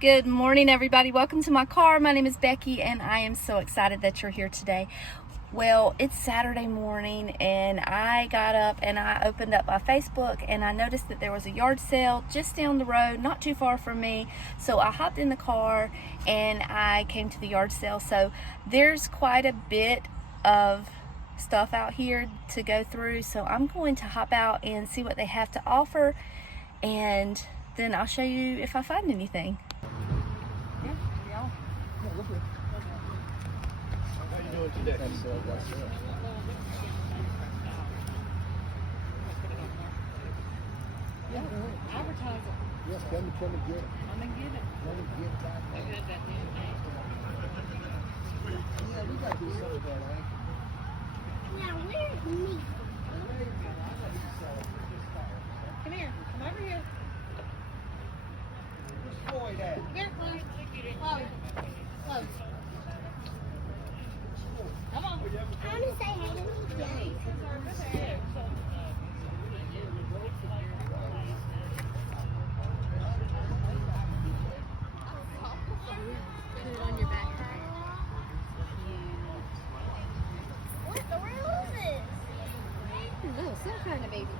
Good morning, everybody. Welcome to my car. My name is Becky, and I am so excited that you're here today. Well, it's Saturday morning, and I got up and I opened up my Facebook, and I noticed that there was a yard sale just down the road, not too far from me. So I hopped in the car, and I came to the yard sale. So there's quite a bit of stuff out here to go through. So I'm going to hop out and see what they have to offer, and then I'll show you if I find anything. How you doing today? Yeah, advertise it. Yes, come and get it. Come and get it. Come and get that. I got that damn thing. Yeah, we got to do something about that. Now, where's me? Come here. Come over here. Where's Floyd at? Here, Chloe. Chloe. Chloe. Come on. I want to say hey to me. Put it on your backpack. What the world is this? Little some kind of baby.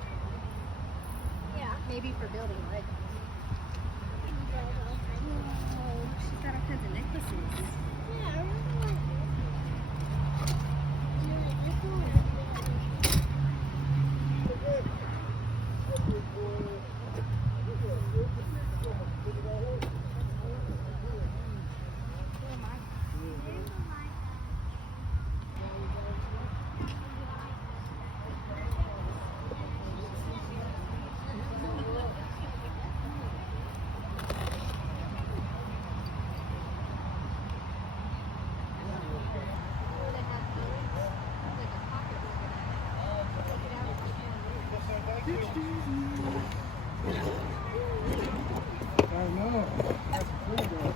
Yeah. Maybe for building Lego. She's got all kinds of necklaces. Yeah, I really like it. You like this one? I know. That's pretty good.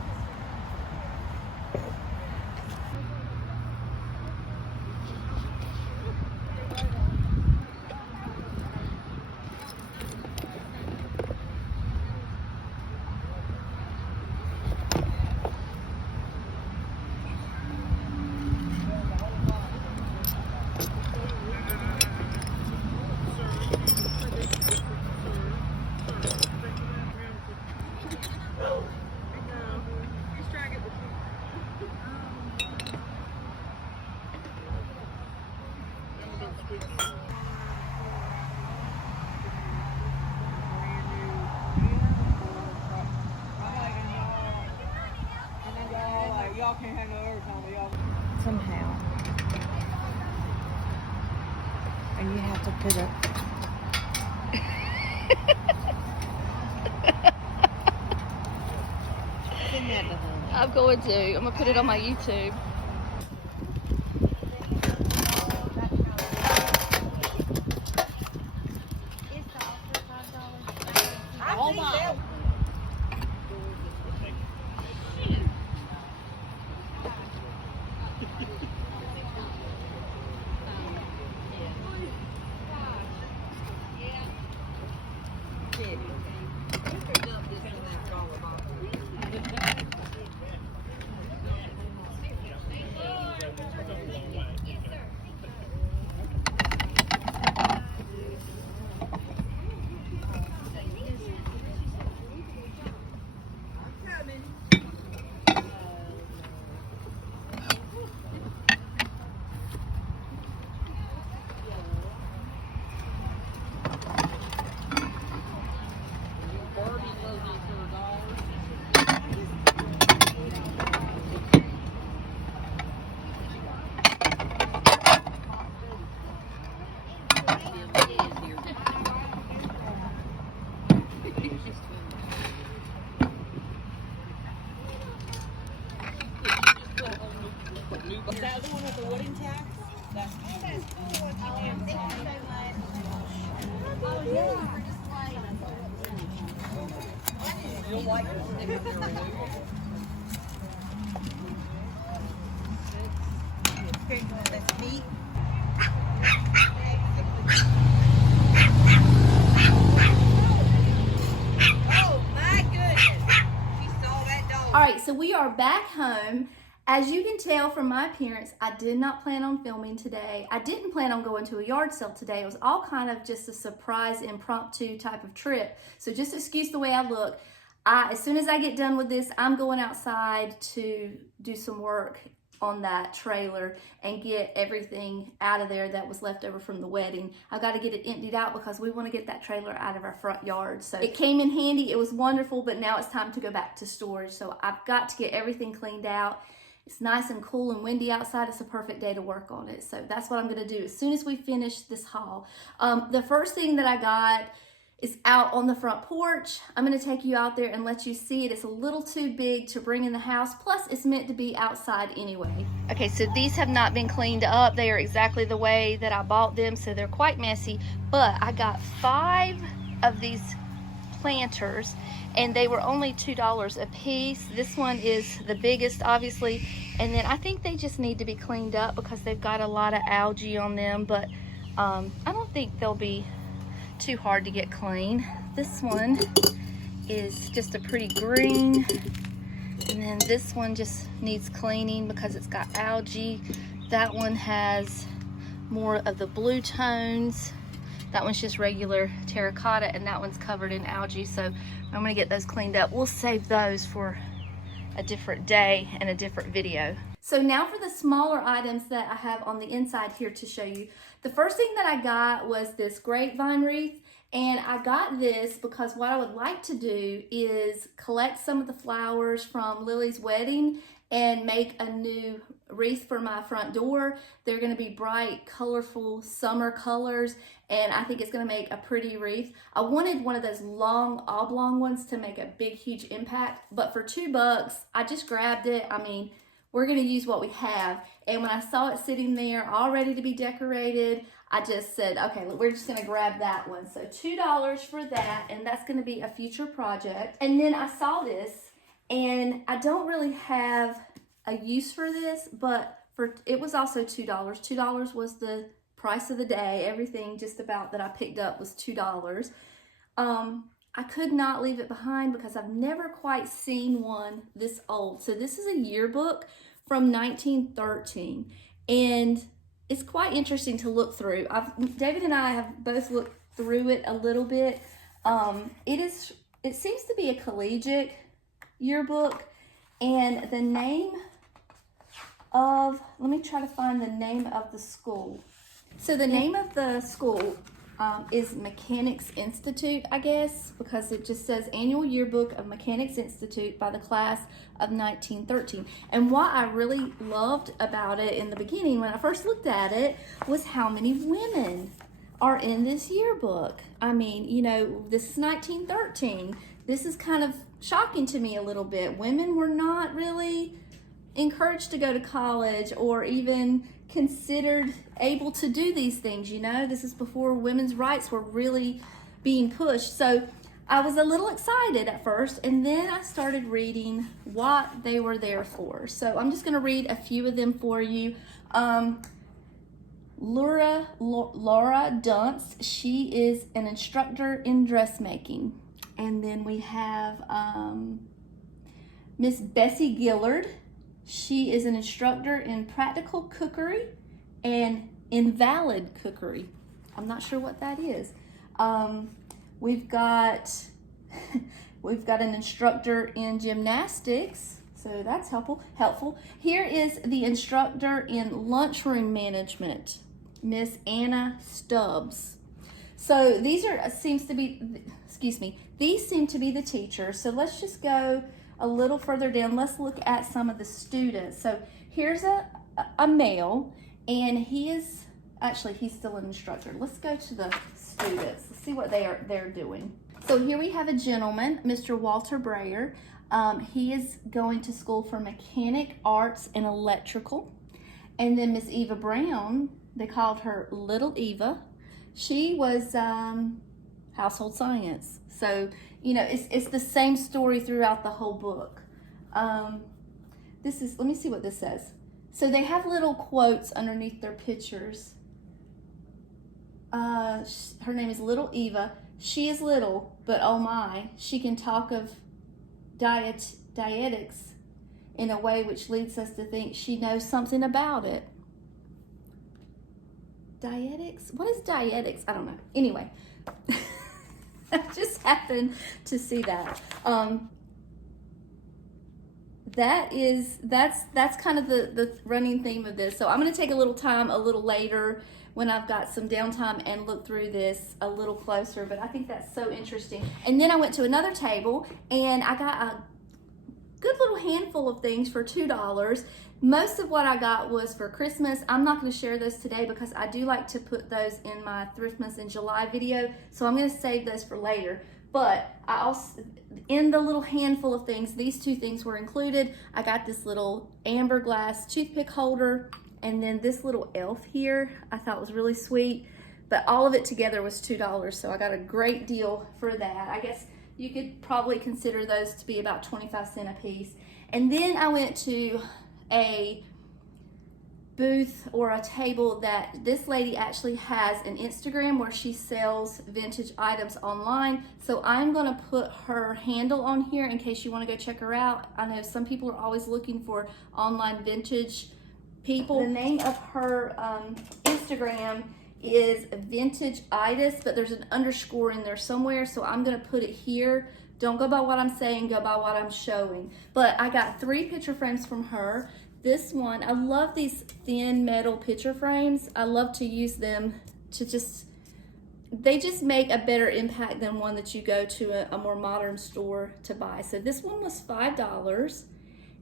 Y'all can't have no overtime, y'all. Somehow. And you have to put up. I'm going to. I'm going to put it on my YouTube. Hold on. Is that the one with the wooden tax? That's You'll like it. That's neat. Oh my goodness! She saw that dog. All right, so we are back home. As you can tell from my appearance, I did not plan on filming today. I didn't plan on going to a yard sale today. It was all kind of just a surprise, impromptu type of trip. So just excuse the way I look. As soon as I get done with this, I'm going outside to do some work on that trailer and get everything out of there that was left over from the wedding. I've got to get it emptied out because we want to get that trailer out of our front yard. So it came in handy, it was wonderful, but now it's time to go back to storage. So I've got to get everything cleaned out. It's nice and cool and windy outside. It's a perfect day to work on it. So that's what I'm going to do as soon as we finish this haul. The first thing that I got is out on the front porch. I'm going to take you out there and let you see it. It's a little too big to bring in the house. Plus, it's meant to be outside anyway. Okay, so these have not been cleaned up. They are exactly the way that I bought them, so they're quite messy. But I got 5 of these planters, and they were only $2 a piece. This one is the biggest, obviously. And then I think they just need to be cleaned up because they've got a lot of algae on them. But I don't think they'll be too hard to get clean. This one is just a pretty green, and then this one just needs cleaning because it's got algae. That one has more of the blue tones. That one's just regular terracotta, and that one's covered in algae. So I'm gonna get those cleaned up. We'll save those for a different day and a different video. So now for the smaller items that I have on the inside here to show you. The first thing that I got was this grapevine wreath, and I got this because what I would like to do is collect some of the flowers from Lily's wedding and make a new wreath for my front door. They're gonna be bright, colorful summer colors, and I think it's gonna make a pretty wreath. I wanted one of those long oblong ones to make a big, huge impact, but for $2, I just grabbed it. I mean, we're gonna use what we have. And when I saw it sitting there all ready to be decorated, I just said, okay, we're just gonna grab that one. So $2 for that, and that's gonna be a future project. And then I saw this, and I don't really have a use for this, but it was also $2. $2 was the price of the day. Everything just about that I picked up was $2. I could not leave it behind because I've never quite seen one this old. So this is a yearbook from 1913, and it's quite interesting to look through. David and I have both looked through it a little bit. It seems to be a collegiate yearbook, and the name of, let me try to find the name of the school. So the name of the school is Mechanics Institute, I guess, because it just says Annual Yearbook of Mechanics Institute by the class of 1913. And what I really loved about it in the beginning when I first looked at it was how many women are in this yearbook. I mean, you know, this is 1913. This is kind of shocking to me a little bit. Women were not really encouraged to go to college or even considered able to do these things, you know. This is before women's rights were really being pushed. So I was a little excited at first, and then I started reading what they were there for. So I'm just going to read a few of them for you. Laura Dunst, she is an instructor in dressmaking. And then we have Miss Bessie Gillard. She is an instructor in practical cookery and invalid cookery. I'm not sure what that is. We've got an instructor in gymnastics, so that's helpful. Here is the instructor in lunchroom management, Miss Anna Stubbs. So these seem to be the teachers. So let's just go a little further down. Let's look at some of the students. So here's a male, and he's still an instructor. Let's go to the students. Let's see what they're doing. So here we have a gentleman, Mr. Walter Breyer. He is going to school for mechanic arts and electrical. And then Miss Eva Brown, they called her Little Eva. She was household science. So, you know, it's the same story throughout the whole book. Let me see what this says. So they have little quotes underneath their pictures. Her name is Little Eva. She is little, but oh my, she can talk of dietics in a way which leads us to think she knows something about it. Dietics? What is dietics? I don't know. Anyway, I just happened to see that. That's kind of the running theme of this. So I'm going to take a little time a little later when I've got some downtime and look through this a little closer, but I think that's so interesting. And then I went to another table and I got a good little handful of things for $2. Most of what I got was for Christmas. I'm not going to share those today because I do like to put those in my Thriftmas in July video, so I'm going to save those for later. But I also, in the little handful of things, these two things were included. I got this little amber glass toothpick holder, and then this little elf here I thought was really sweet, but all of it together was $2, so I got a great deal for that. I guess you could probably consider those to be about 25 cents a piece. And then I went to a booth or a table that this lady actually has an Instagram where she sells vintage items online. So I'm gonna put her handle on here in case you wanna go check her out. I know some people are always looking for online vintage people. The name of her Instagram is vintage-itis, but there's an underscore in there somewhere, so I'm gonna put it here. Don't go by what I'm saying, go by what I'm showing. But I got 3 picture frames from her. This one, I love these thin metal picture frames. I love to use them to they just make a better impact than one that you go to a more modern store to buy. So this one was $5,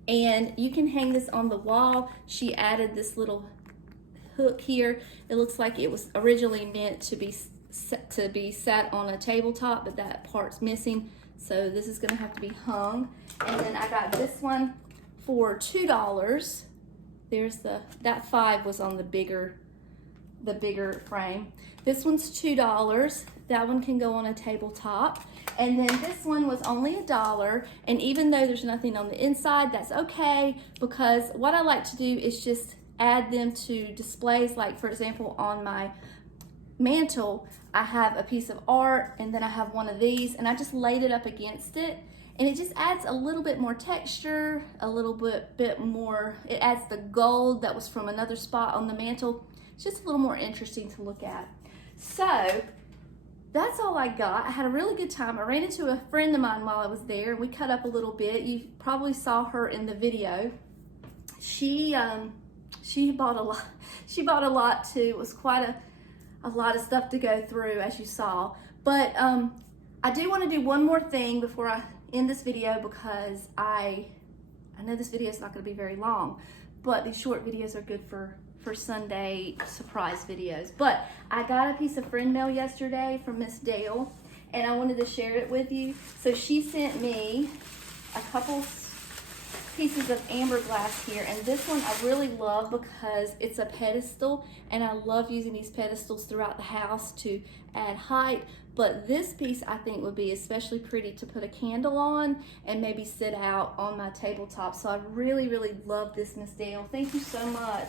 and you can hang this on the wall. She added this little hook here. It looks like it was originally meant to be sat on a tabletop, but that part's missing. So this is gonna have to be hung. And then I got this one for $2. There's that 5 was on the bigger frame. This one's $2. That one can go on a tabletop. And then this one was only $1. And even though there's nothing on the inside, that's okay, because what I like to do is just add them to displays. Like for example, on my mantle, I have a piece of art, and then I have one of these, and I just laid it up against it, and it just adds a little bit more texture, a little bit more, it adds the gold that was from another spot on the mantle. It's just a little more interesting to look at. So that's all I got. I had a really good time. I ran into a friend of mine while I was there, and we cut up a little bit. You probably saw her in the video. She bought a lot. She bought a lot too. It was quite a lot of stuff to go through, as you saw. But I do want to do one more thing before I end this video, because I know this video is not going to be very long, but these short videos are good for Sunday surprise videos. But I got a piece of friend mail yesterday from Miss Dale, and I wanted to share it with you. So she sent me a couple pieces of amber glass here, and this one I really love because it's a pedestal, and I love using these pedestals throughout the house to add height. But this piece I think would be especially pretty to put a candle on and maybe sit out on my tabletop. So I really love this, Miss Dale. Thank you so much.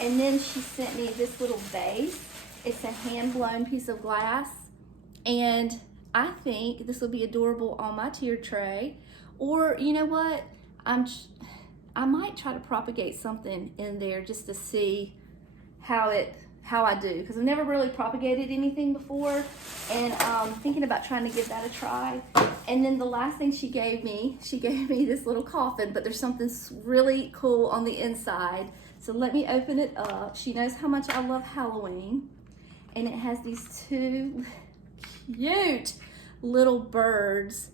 And then she sent me this little vase. It's a hand-blown piece of glass, and I think this will be adorable on my tier tray. Or you know what? I might try to propagate something in there just to see how I do, because I've never really propagated anything before, and I'm thinking about trying to give that a try. And then the last thing she gave me this little coffin, but there's something really cool on the inside. So let me open it up. She knows how much I love Halloween, and it has these 2 cute little birds.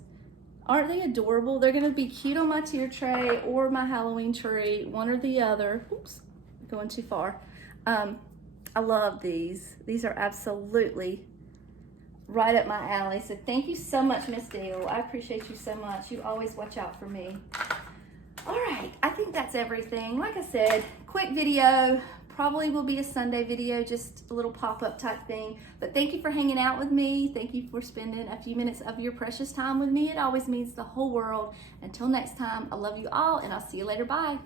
Aren't they adorable? They're gonna be cute on my tier tray or my Halloween tree, one or the other. Oops, going too far. I love these. These are absolutely right up my alley. So thank you so much, Miss Dale. I appreciate you so much. You always watch out for me. All right, I think that's everything. Like I said, quick video. Probably will be a Sunday video, just a little pop-up type thing. But thank you for hanging out with me. Thank you for spending a few minutes of your precious time with me. It always means the whole world. Until next time, I love you all, and I'll see you later. Bye.